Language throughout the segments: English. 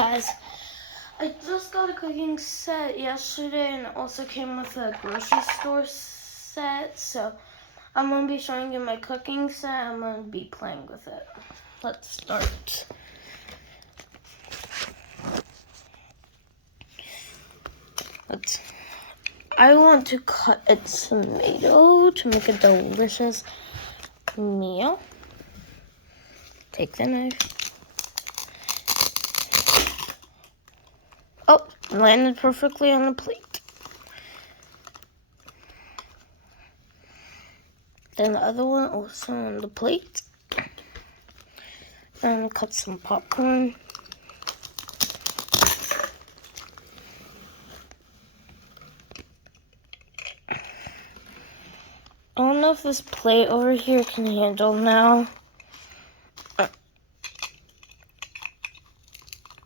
Guys, I just got a cooking set yesterday and it also came with a grocery store set. So I'm going to be showing you my cooking set. I'm going to be playing with it. Let's start. I want to cut a tomato to make a delicious meal. Take the knife. Oh, landed perfectly on the plate. Then the other one also on the plate. And cut some popcorn. I don't know if this plate over here can handle now.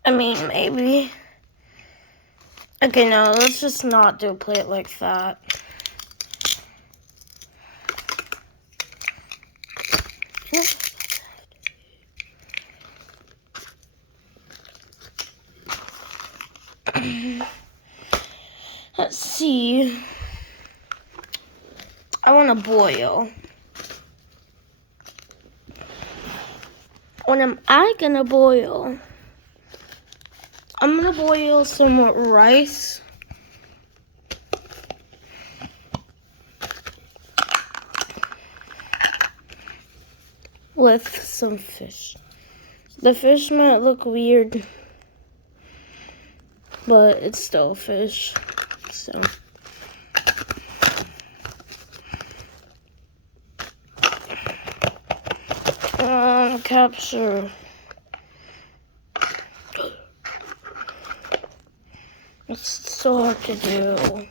I mean, maybe. Okay, no, let's just not do a plate like that. Let's see. I want to boil. What am I gonna boil? I'm gonna boil some rice. With some fish. The fish might look weird, but it's still fish, so. Capture. It's so hard to do.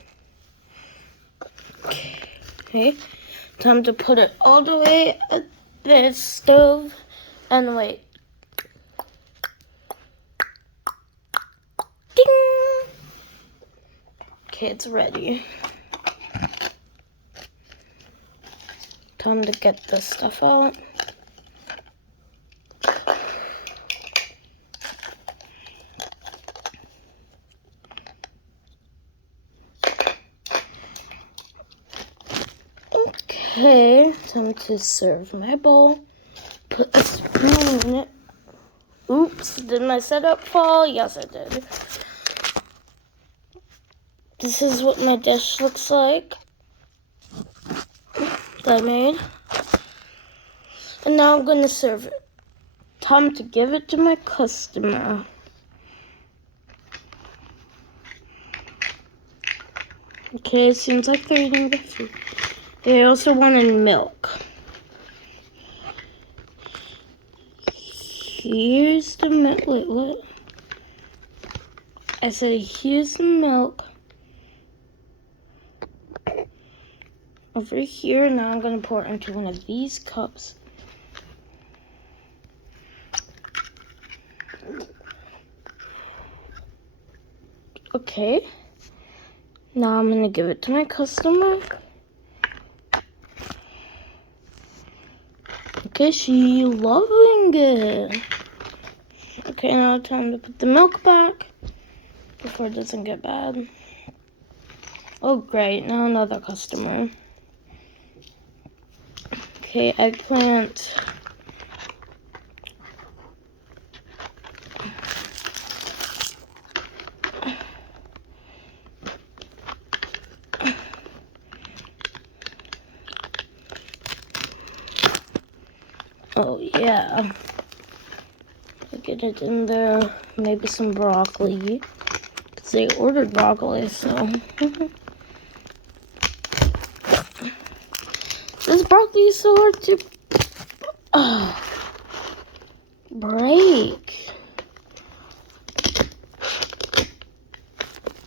Okay, time to put it all the way at the stove and wait. Ding! Okay, it's ready. Time to get the stuff out. Okay, time to serve my bowl. Put a spoon in it. Oops, did my setup fall? Yes, it did. This is what my dish looks like that I made. And now I'm going to serve it. Time to give it to my customer. Okay, it seems like they're eating the food. They also wanted milk. Here's the milk. Wait, what? I said, here's the milk. Over here, now I'm going to pour it into one of these cups. Okay. Now I'm going to give it to my customer. Okay, she loving it. Okay, now time to put the milk back before it doesn't get bad. Oh, great. Now another customer. Okay, eggplant. Oh, yeah. Get it in there. Maybe some broccoli. Because they ordered broccoli, so. This broccoli is so hard to break.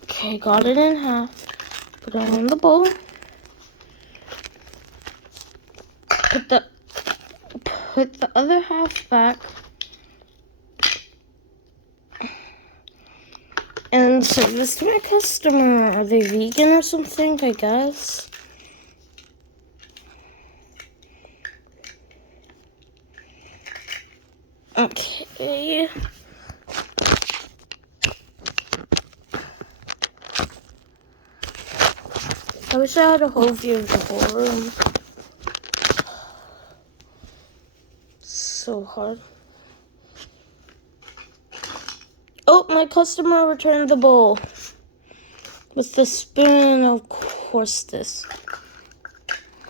Okay, got it in half. Put it on the bowl. Put the other half back. And serve this to my customer. Are they vegan or something, I guess? Okay. I wish I had a whole view of the whole room. So hard. Oh, my customer returned the bowl. With the spoon, of course, this.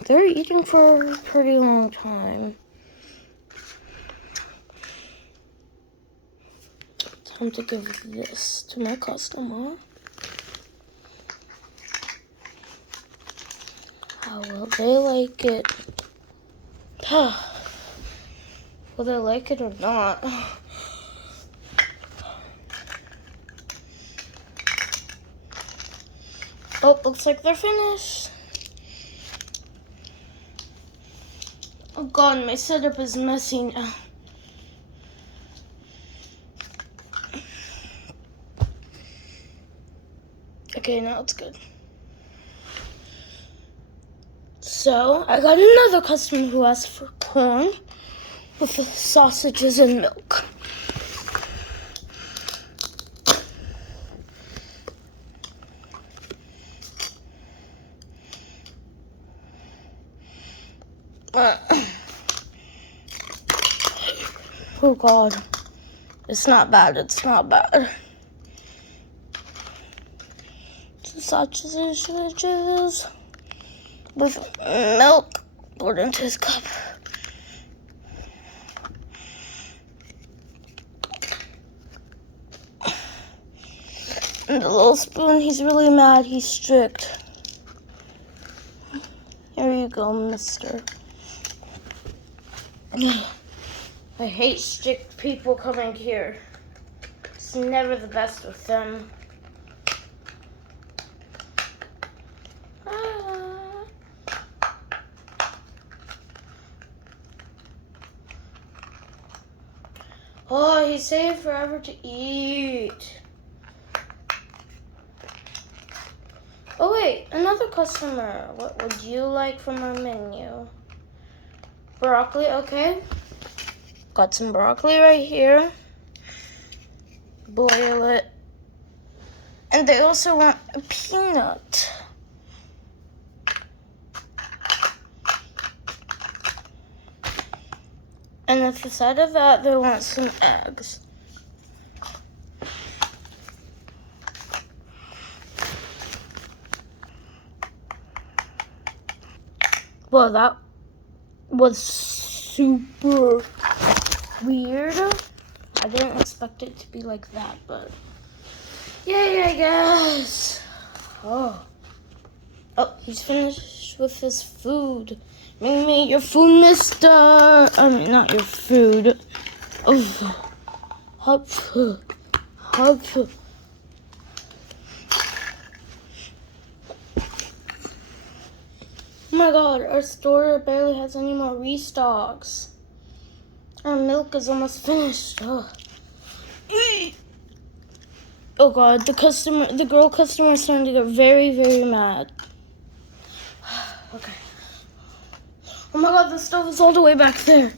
They're eating for a pretty long time. Time to give this to my customer. How will they like it? Will they like it or not? Oh, looks like they're finished. Oh God, my setup is messy now. Okay, now it's good. So, I got another customer who asked for corn with the sausages and milk. Oh God, it's not bad, it's not bad. Two sausages with milk poured into his cup. And the little spoon, he's really mad, he's strict. Here you go, mister. I hate strict people coming here. It's never the best with them. Oh, he saved forever to eat. Oh wait, another customer. What would you like from our menu? Broccoli, okay. Got some broccoli right here. Boil it. And they also want a peanut. And at the side of that, they want some eggs. Well, that was super weird. I didn't expect it to be like that, but yay, I guess. Oh, he's finished with his food. Bring me your food, mister. I mean, not your food. Oh, hop. Oh my God, our store barely has any more restocks. Our milk is almost finished. Oh God, the girl customer is starting to get very, very mad. Okay. Oh my God, the stove is all the way back there.